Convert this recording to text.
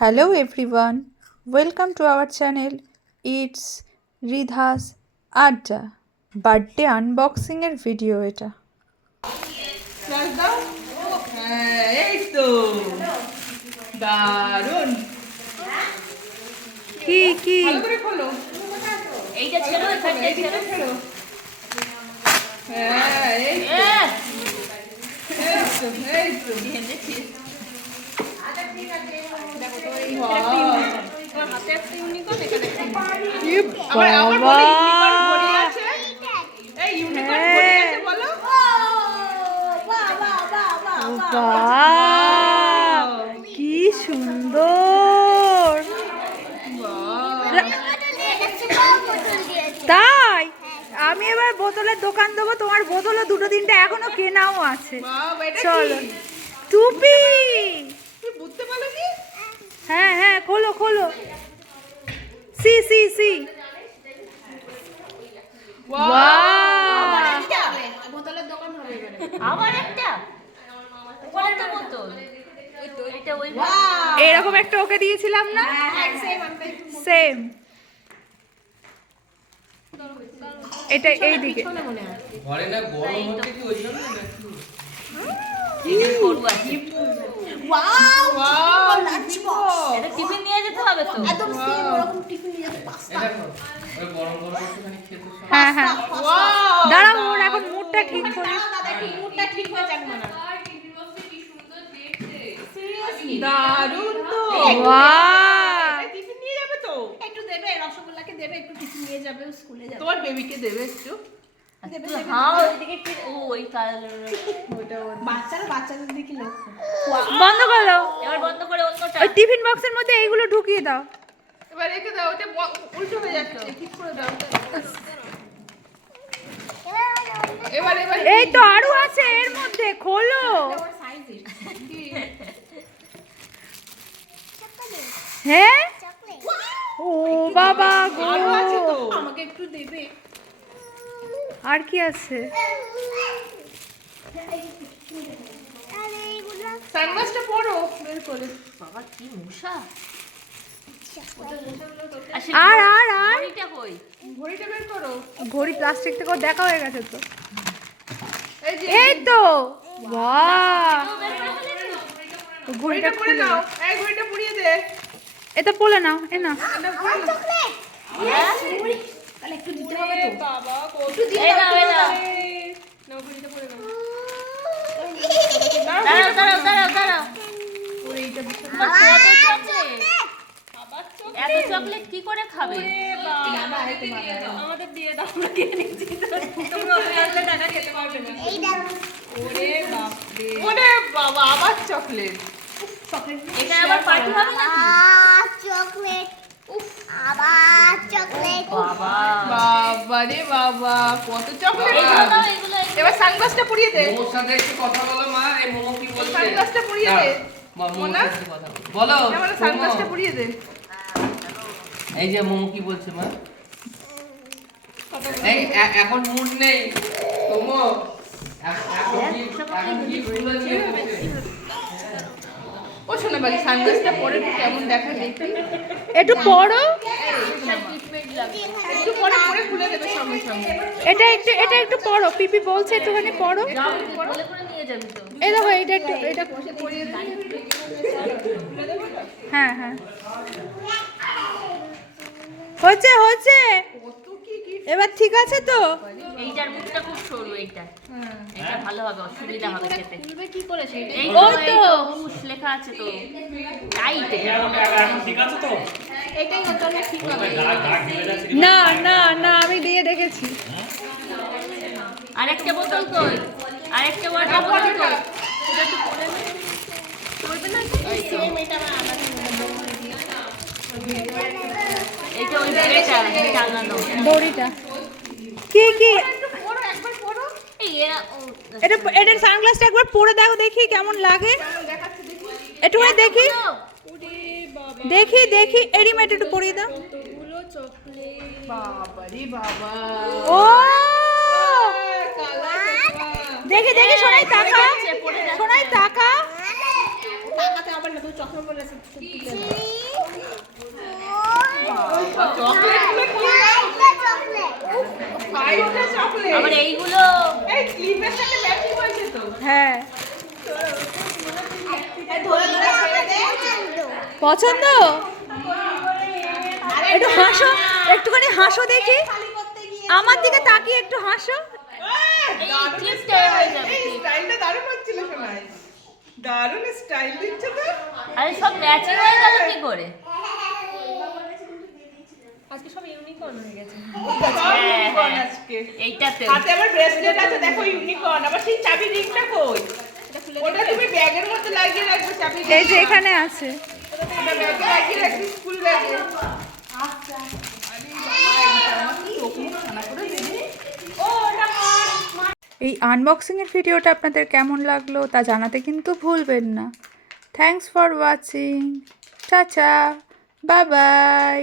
Hello everyone, welcome to our channel. It's Ridha's Adda birthday unboxing এর video এটা। Flash দাও। হ্যাঁ, এই তো দারুন। কি ভালো করে খোলো। এইটা ছিল এখানে ছিল। হ্যাঁ, এই তো এই তো দেখো তো এই হাতে একটা ইউনিকর্ন এখানে আবার বলো ইউনিকর্ন ঘড়ি আছে। এই ইউনিকর্ন ঘড়ি আছে বলো। বাহ, কি সুন্দর! তাই আমি এবার বোতলের দোকান দেবো, তোমার বোতলও দুটো তিনটে এখনো কেনাও আছে। চলো, টুপি। তুই বুঝতে পারলি? হ্যাঁ হ্যাঁ, খোলো খোলো। সি সি সি, আবার একটা কত বোতল এটা ওই এরকম একটা ওকে দিয়েছিলাম না? সেম। এটা এইদিকে ঘরে না গরম হচ্ছে কি ওই জন্য নাকি? এটা সরু আছে ওয়াও এটা টিফিন নিয়ে যেতে হবে তো একদম সেম ওরকম টিফিন নিয়ে যেতে পাস্তা। এটা দেখো ওই গরম গরম একটুখানি খেতে সব হ্যাঁ হ্যাঁ, ওয়াও দাঁড়াও ওর এখন মুডটা ঠিক করে। মুডটা ঠিক হয়ে যাক না। দারুন তো। ওয়াও, এটা টিফিন নিয়ে যাবে তো? একটু দেবে রসগোল্লাকে দেবে, একটু টিফিন নিয়ে যাবে, স্কুলে যাবে। তোমার বেবিকে দেবে একটু। হ্যাঁ ওইদিকে কি ও ওই কালার বাচ্চাদের দিকে লক্ষ্য। বন্ধ করো। এবার বন্ধ করে অন্যটা ওই টিফিন বক্সের মধ্যে এইগুলো ঢুকিয়ে দাও। এবার রেখে দাও, ওটা উল্টো হয়ে যাচ্ছে, ঠিক করে দাও। এবার এবার এই তো আরো আছে এর মধ্যে, খোলো। হ্যাঁ, ও বাবা গো, আরো আছে তো। আমাকে একটু দেবে। আর কি আছে? সানগ্লাসটা পরো বের করে। বাবা কি মশা আর আর আর ঘড়িটা কই ঘড়িটা বের করো। ঘড়ি প্লাস্টিক থেকে দেখা হয়ে গেছে তো। এই যে এই তো, বাহ, ঘড়িটা ঘড়িটা পরে খুলে নাও। নাও। এই ঘড়িটা পরিয়ে দে। এটা পলে নাও, এ না। এটা পরে নাও। তাহলে একটু দিতে হবে তো। বাবা কত এই নাও এই নাও নাও ঘড়িটা পরে নাও। দাঁড়াও দাঁড়াও দাঁড়াও দাঁড়াও তোমার কত চকলেট এত চকলেট কি করে খাবে আমাদের দিয়ে দাও, আমরা খেয়ে নিচ্ছি। তোমরা ওখানে আসলে টাকা খেতে পারবে না। ওরে বাপ রে, ওরে বাবা আবার চকলেট। এটা আবার পার্টি হবে নাকি চকলেট, আবার চকলেট। বাবা বাবা রে বাবা কত চকলেট। এগুলো দাও এগুলো এবার সানগ্লাসটা পরিয়ে দে। মোমোর সাথে একটু কথা বলো মা, এই মোমো কি বলছে? সানগ্লাসটা পরিয়ে দে। মোমোর মোনা? সাথে কথা বলো। বলো এবার সানগ্লাসটা মোমো। পরিয়ে দে। এই যে মোমো কি বলছে মা? এই এখন মুড নেই মোমো, এখন কি ফুলে নিয়ে বসে? ও শোনা বাড়ি সানগ্লাসটা পরে কেমন দেখা দেখতে। একটু পড়ো, একটু পরে পরে খুলে দেবে সঙ্গে সঙ্গে। এটা একটু পড়ো, পিপি বলছে একটুখানি পড়ো। বলে করে নিয়ে যাবি তো এই দেখো, এটা একটু, এটা পরিয়ে দে। হ্যাঁ হ্যাঁ, হচ্ছে হচ্ছে, কত কি কি এবার ঠিক আছে তো? এইটার মুখটা খুব সরু এইটা এটা ভালো হবে অসুবিধা হবে খেতে খুলবে কি করে সেটা? এই ওই তো তো। এই তো পুশ লেখা আছে তো টাইট ঠিক আছে তো? এটাই ওর জন্য ঠিক হবে। না না না, আমি দিয়ে দেখেছি। আরেকটা বোতল কই আরেকটা ওয়াটার বোতল কই এটা একটু পরে নে করবে না সেম এটা আমার আলাদা এইটা ওই বেটা টাঙানো দড়িটা কি কি? পরো একবার পরো। এই এরা এটা এটার সানগ্লাসটা একবার পরে দেখো, দেখি কেমন লাগে। দেখাচ্ছি দেখি। একটুখানি দেখি ওরে বাবা দেখি দেখি, এরিমেট একটু পরিয়ে দাও। কতগুলো চকলেট। বাবা রে বাবা। ও কালা কালা। দেখি দেখি, সোনাই টাকা, পড়ে যাচ্ছে। সোনাই টাকা। টাকাতে আবার না, তুই চকলেট বলেছিস। পছন্দ? একটু হাসো, একটুখানি হাসো দেখি, আমার দিকে তাকিয়ে একটু হাসো। ক্লিপটা হয়ে যাবে এই স্টাইলটা দারুণ হচ্ছিল শোনাই, দারুণ স্টাইল দিচ্ছে তো। আরে সব ম্যাচিং হয়ে গেল কি করে? আজকে সব ইউনিকর্ন হয়ে গেছে। ইউনিকর্ন আজকে এইটাতে হাতে আবার ব্রেসলেট আছে, দেখো ইউনিকর্ন। আবার সেই চাবি রিংটা কই? ওটা তুমি ব্যাগের মধ্যে লাগিয়ে রাখবে চাবি ring। এই যে এখানে আছে। ওটা ব্যাগে লাগিয়ে রাখবে, স্কুল ব্যাগে। এই আনবক্সিংয়ের ভিডিওটা আপনাদের কেমন লাগলো তা জানাতে কিন্তু ভুলবেন না। Thanks for watching. Tata, bye bye.